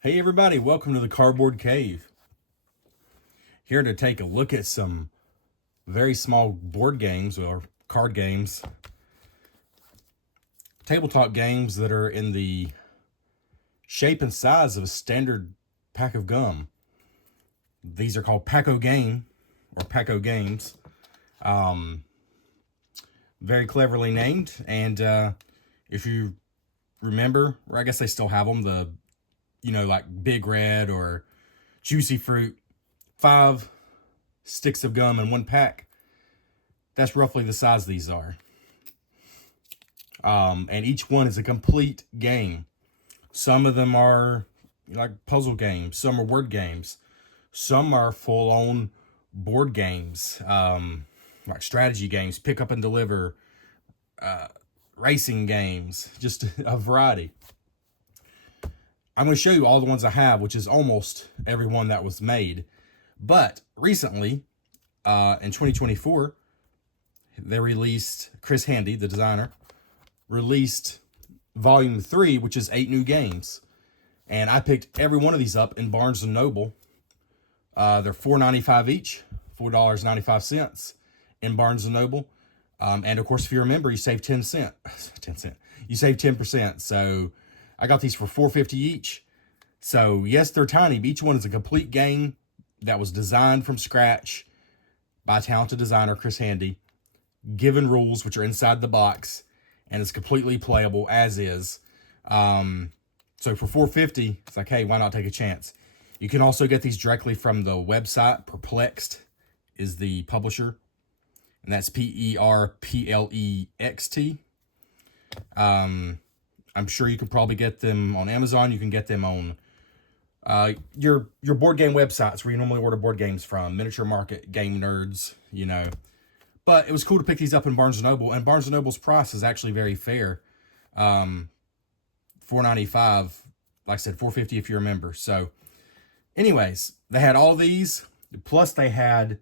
Hey everybody, welcome to the Cardboard Cave. Here to take a look at some very small board games or card games, tabletop games that are in the shape and size of a standard pack of gum. These are called Paco Game or Paco Games. Very cleverly named, and if you remember, or I guess they still have them, like Big Red or Juicy Fruit, 5 sticks of gum in one pack. That's roughly the size these are. And each one is a complete game. Some of them are like puzzle games, some are word games, some are full on board games, like strategy games, pick up and deliver, racing games, just a variety. I'm going to show you all the ones I have, which is almost every one that was made. But recently, in 2024, they released, Chris Handy, the designer, released Volume 3, which is 8 new games. And I picked every one of these up in Barnes & Noble. They're $4.95 each, $4.95 in Barnes & Noble. And of course, if you remember, you save 10 cents. 10 cents. You save 10%. So I got these for $4.50 each. So yes, they're tiny, but each one is a complete game that was designed from scratch by talented designer Chris Handy, given rules which are inside the box, and it's completely playable as is. So for $4.50, it's like, hey, why not take a chance? You can also get these directly from the website. Perplexed is the publisher, and that's Perplext. I'm sure you can probably get them on Amazon. You can get them on your board game websites where you normally order board games from, Miniature Market, Game Nerds, But it was cool to pick these up in Barnes & Noble, and Barnes & Noble's price is actually very fair. $4.95, like I said, $4.50 if you remember. So anyways, they had all these, plus they had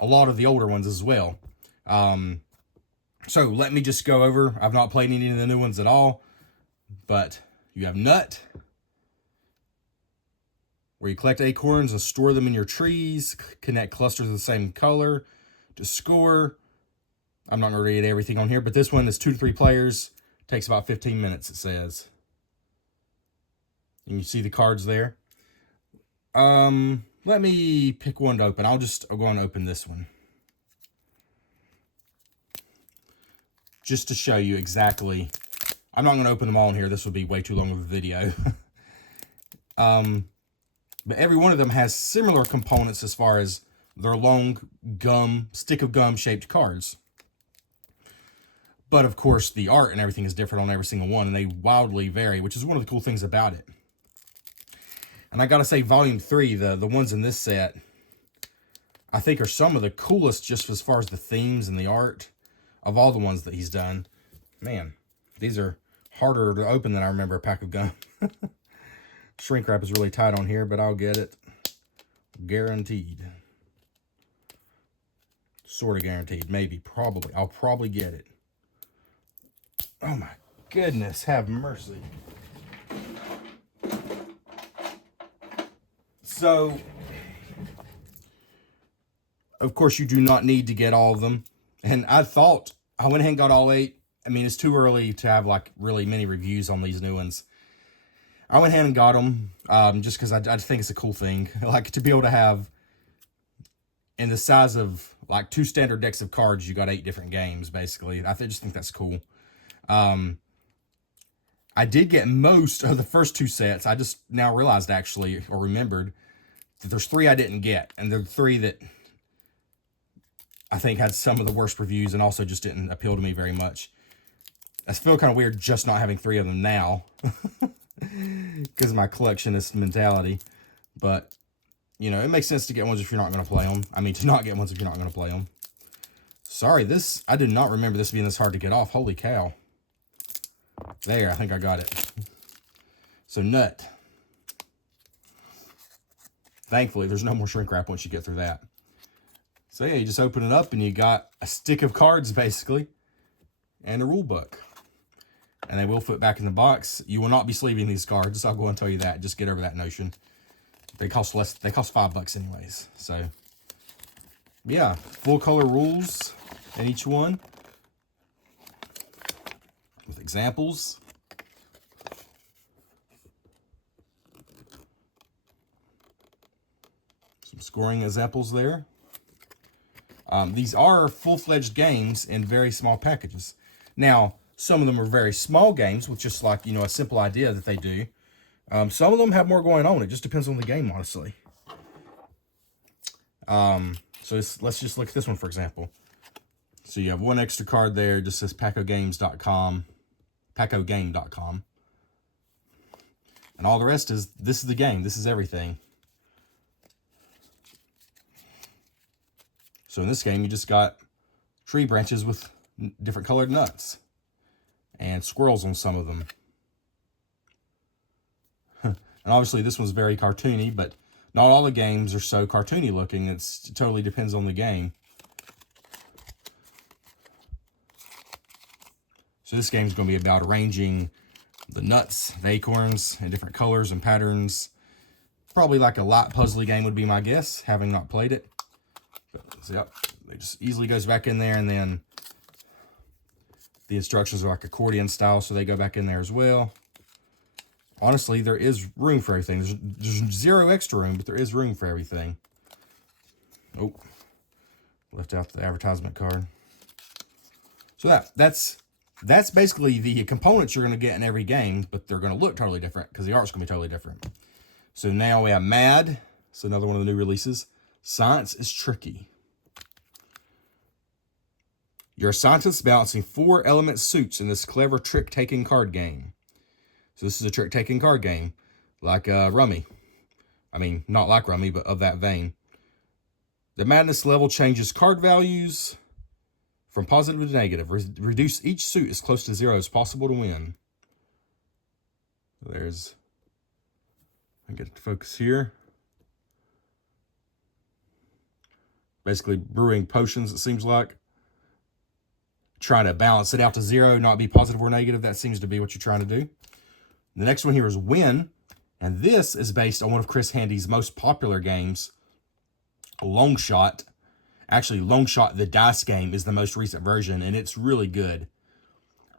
a lot of the older ones as well. So let me just go over. I've not played any of the new ones at all, but you have Nut, where you collect acorns and store them in your trees, connect clusters of the same color to score. I'm not going to read everything on here, but this one is 2 to 3 players. Takes about 15 minutes, it says. And you see the cards there. Let me pick one to open. I'll go and open this one, just to show you exactly. I'm not going to open them all in here. This would be way too long of a video. But every one of them has similar components as far as their long stick of gum shaped cards. But of course, the art and everything is different on every single one, and they wildly vary, which is one of the cool things about it. And I gotta say, Volume 3, the ones in this set, I think are some of the coolest just as far as the themes and the art of all the ones that he's done. Man, these are harder to open than I remember a pack of gum. Shrink wrap is really tight on here, but I'll get it. Guaranteed. Sort of guaranteed. Maybe. Probably. I'll probably get it. Oh my goodness. Have mercy. So, of course, you do not need to get all of them. And I went ahead and got all 8. I mean, it's too early to have like really many reviews on these new ones. I went ahead and got them just because I just think it's a cool thing. Like, to be able to have, in the size of like 2 standard decks of cards, you got 8 different games, basically. I just think that's cool. I did get most of the first 2 sets. I just now realized, actually, or remembered, that there's 3 I didn't get. And they're 3 that I think had some of the worst reviews and also just didn't appeal to me very much. I feel kind of weird just not having 3 of them now. Because of my collectionist mentality. But, it makes sense to get ones if you're not going to play them. I mean, to not get ones if you're not going to play them. Sorry, I did not remember this being this hard to get off. Holy cow. There, I think I got it. So, Nut. Thankfully, there's no more shrink wrap once you get through that. So, yeah, you just open it up and you got a stick of cards, basically, and a rule book. and they will fit back in the box. You will not be sleeving these cards. I'll go and tell you that. Just get over that notion. They cost less. They cost $5 anyways. So, yeah, full color rules in each one with examples. Some scoring examples there. These are full-fledged games in very small packages. Now, some of them are very small games with just like, a simple idea that they do. Some of them have more going on. It just depends on the game, honestly. So let's just look at this one, for example. So you have one extra card there. It just says PacoGames.com, PacoGame.com. And all the rest is, this is the game. This is everything. So in this game, you just got tree branches with different colored nuts. And squirrels on some of them. And obviously this one's very cartoony, but not all the games are so cartoony looking. It totally depends on the game. So this game is going to be about arranging the nuts, the acorns, in different colors and patterns. Probably like a light puzzly game would be my guess, having not played it. But, yep, it just easily goes back in there, and then the instructions are like accordion style, so they go back in there as well. Honestly, there is room for everything. There's zero extra room, but there is room for everything. Oh, left out the advertisement card. So that's basically the components you're going to get in every game, but they're going to look totally different because the art's going to be totally different. So now we have Mad. So another one of the new releases. Science is Tricky. You're a scientist balancing 4-element suits in this clever trick-taking card game. So this is a trick-taking card game, like Rummy. I mean, not like Rummy, but of that vein. The madness level changes card values from positive to negative. Reduce each suit as close to 0 as possible to win. There's, I get to focus here. Basically brewing potions, it seems like. Trying to balance it out to 0, not be positive or negative. That seems to be what you're trying to do. The next one here is Win. And this is based on one of Chris Handy's most popular games, Long Shot. Actually, Long Shot, the dice game, is the most recent version, and it's really good.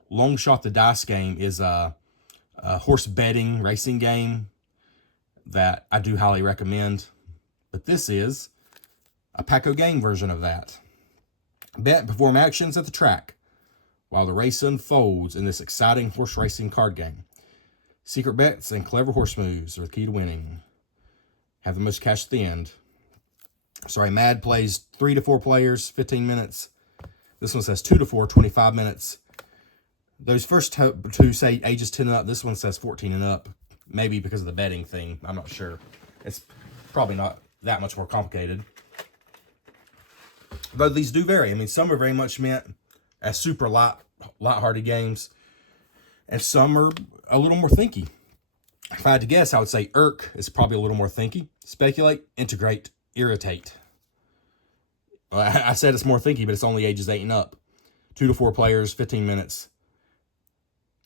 Long Shot, the dice game, is a horse betting racing game that I do highly recommend. But this is a Paco game version of that. Bet and perform actions at the track while the race unfolds in this exciting horse racing card game. Secret bets and clever horse moves are the key to winning. Have the most cash at the end. Sorry, Mad plays 3 to 4 players, 15 minutes. This one says 2 to 4, 25 minutes. Those first two say ages 10 and up. This one says 14 and up. Maybe because of the betting thing. I'm not sure. It's probably not that much more complicated. Though these do vary. I mean, some are very much meant as super light-hearted games. And some are a little more thinky. If I had to guess, I would say Irk is probably a little more thinky. Speculate, integrate, irritate. Well, I said it's more thinky, but it's only ages 8 and up. 2 to 4 players, 15 minutes.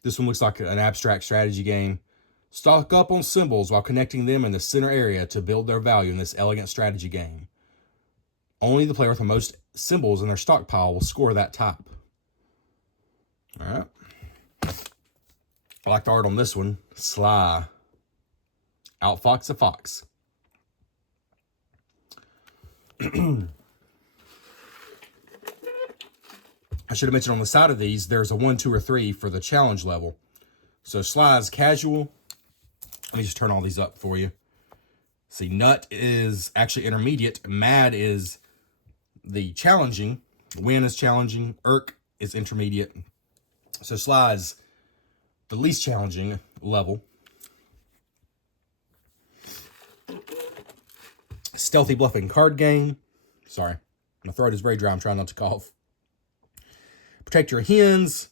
This one looks like an abstract strategy game. Stock up on symbols while connecting them in the center area to build their value in this elegant strategy game. Only the player with the most symbols in their stockpile will score that type. All right. I like the art on this one. Sly. Outfox a fox. I should have mentioned on the side of these, there's a 1, 2, or 3 for the challenge level. So Sly is casual. Let me just turn all these up for you. See, Nut is actually intermediate. Mad is the challenging. Win is challenging. Irk is intermediate. So Sly is the least challenging level. Stealthy bluffing card game. Sorry, my throat is very dry. I'm trying not to cough. Protect your hens.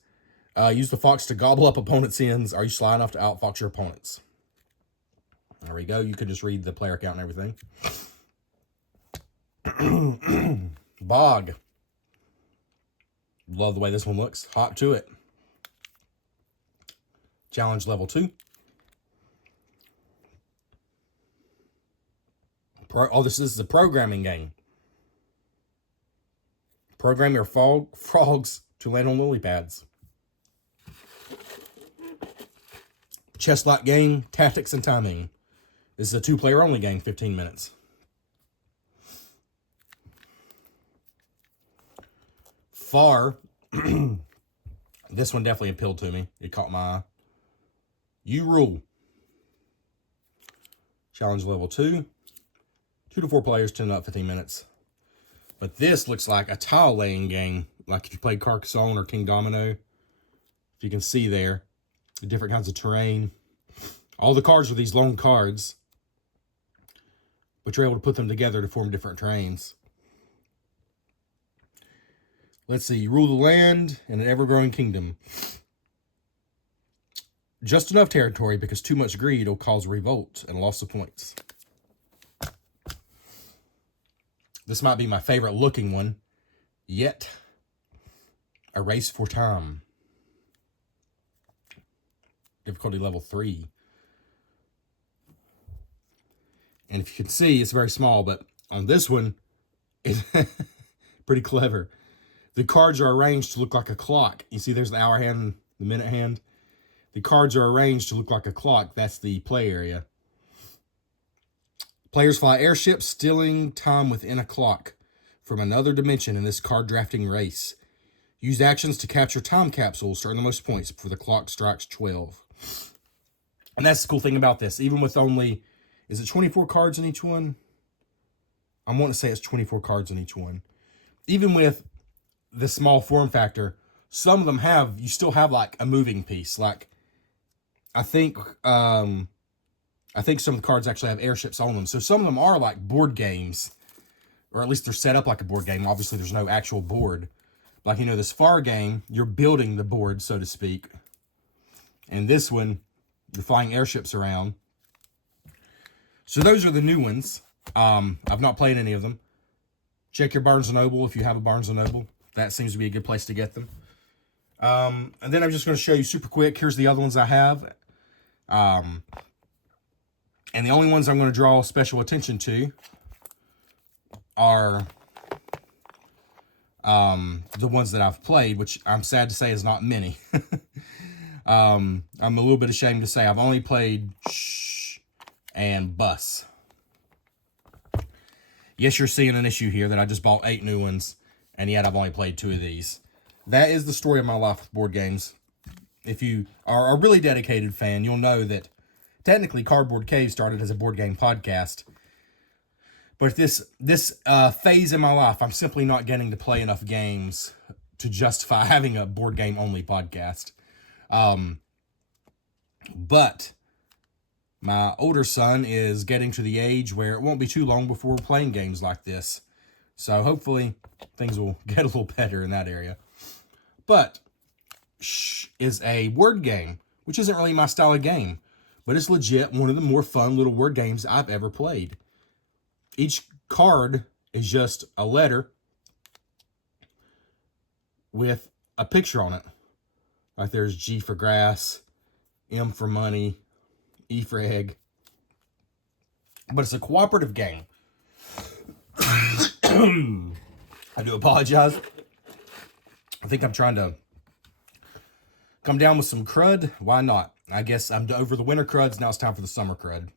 Use the fox to gobble up opponents' hens. Are you sly enough to outfox your opponents? There we go. You could just read the player count and everything. Bog. Love the way this one looks. Hop to it. Challenge level 2. This is a programming game. Program your frogs to land on lily pads. Chess-like game, tactics and timing. This is a 2-player only game, 15 minutes. Far. This one definitely appealed to me. It caught my eye. You Rule. Challenge level 2. 2 to 4 players, 10 up, 15 minutes. But this looks like a tile laying game. Like if you played Carcassonne or King Domino. If you can see there. The different kinds of terrain. All the cards are these long cards. But you're able to put them together to form different terrains. Let's see. You rule the land in an ever-growing kingdom. Just enough territory because too much greed will cause revolt and loss of points. This might be my favorite looking one yet. A Race for Time. Difficulty level 3. And if you can see, it's very small, but on this one, it's pretty clever. The cards are arranged to look like a clock. You see there's the hour hand, the minute hand. The cards are arranged to look like a clock. That's the play area. Players fly airships, stealing time within a clock from another dimension in this card drafting race. Use actions to capture time capsules to earn the most points before the clock strikes 12. And that's the cool thing about this. Even with only, is it 24 cards in each one? I want to say it's 24 cards in each one. Even with the small form factor, some of them you still have like a moving piece. Like, I think some of the cards actually have airships on them. So some of them are like board games, or at least they're set up like a board game. Obviously, there's no actual board. Like, you know, this Far game, you're building the board, so to speak. And this one, you're flying airships around. So those are the new ones. I've not played any of them. Check your Barnes & Noble if you have a Barnes & Noble. That seems to be a good place to get them. And then I'm just going to show you super quick. Here's the other ones I have. And the only ones I'm going to draw special attention to are the ones that I've played, which I'm sad to say is not many. I'm a little bit ashamed to say I've only played Shh and Bus. Yes, you're seeing an issue here that I just bought 8 new ones, and yet I've only played 2 of these. That is the story of my life with board games. If you are a really dedicated fan, you'll know that technically Cardboard Cave started as a board game podcast. But this phase in my life, I'm simply not getting to play enough games to justify having a board game only podcast. But my older son is getting to the age where it won't be too long before we're playing games like this. So hopefully things will get a little better in that area. But Shh is a word game, which isn't really my style of game, but it's legit one of the more fun little word games I've ever played. Each card is just a letter with a picture on it. Like there's G for grass, M for money, E for egg. But it's a cooperative game. I do apologize. I think I'm trying to come down with some crud. Why not? I guess I'm over the winter cruds. Now it's time for the summer crud.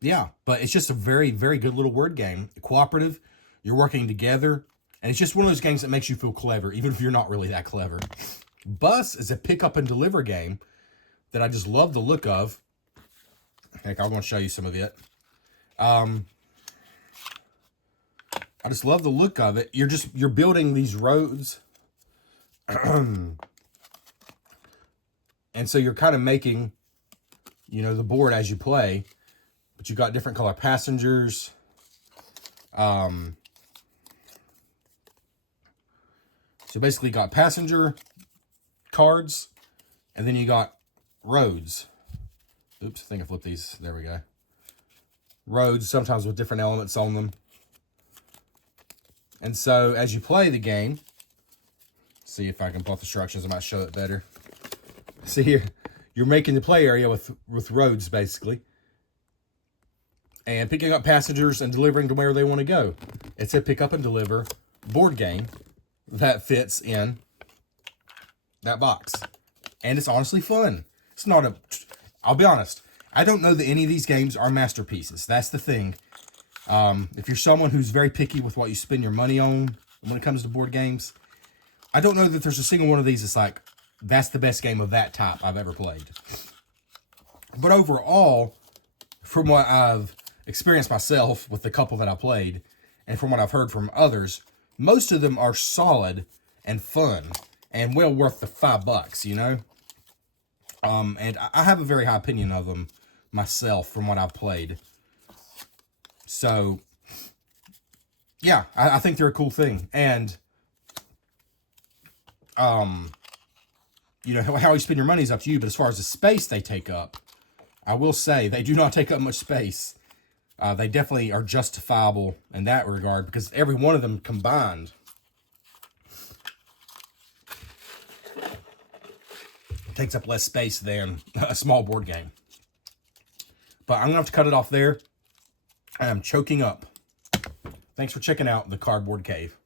Yeah, but it's just a very, very good little word game. Cooperative. You're working together. And it's just one of those games that makes you feel clever, even if you're not really that clever. Bus is a pick up and deliver game that I just love the look of. Heck, I'm going to show you some of it. I just love the look of it. You're building these roads. And so you're kind of making, you know, the board as you play. But you got different color passengers. So basically you got passenger cards. And then you got roads. Oops, I think I flipped these. There we go. Roads, sometimes with different elements on them. And so as you play the game, see if I can pull up the instructions. I might show it better. See here, you're making the play area with roads, basically. And picking up passengers and delivering to where they want to go. It's a pick up and deliver board game that fits in that box. And it's honestly fun. It's not a... I'll be honest. I don't know that any of these games are masterpieces. That's the thing. If you're someone who's very picky with what you spend your money on when it comes to board games, I don't know that there's a single one of these that's like, that's the best game of that type I've ever played. But overall, from what I've experienced myself with the couple that I played, and from what I've heard from others, most of them are solid and fun and well worth the $5, you know? And I have a very high opinion of them myself from what I've played. So, yeah, I think they're a cool thing. And, you know, how you spend your money is up to you. But as far as the space they take up, I will say they do not take up much space. They definitely are justifiable in that regard because every one of them combined takes up less space than a small board game. But I'm going to have to cut it off there. I am choking up. Thanks for checking out the Cardboard Cave.